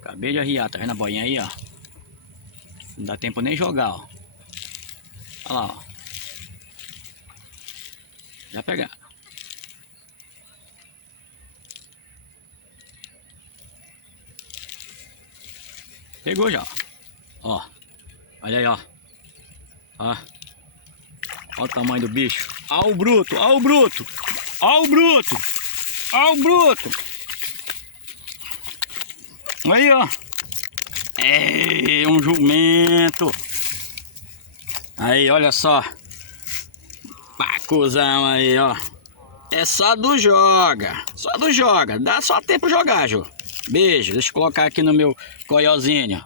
Acabei de arriar, tá vendo a boinha aí, ó? Não dá tempo nem jogar, ó. Olha lá, ó. Já pegar. Pegou já, ó. Olha aí, ó. Ó. Olha o tamanho do bicho. Olha o bruto, olha o bruto. Olha o bruto. Olha o bruto. Aí, ó. É um jumento. Aí, olha só. Pacuzão aí, ó. É só do joga. Só do joga. Dá só tempo jogar, Jô. Beijo. Deixa eu colocar aqui no meu coiozinho.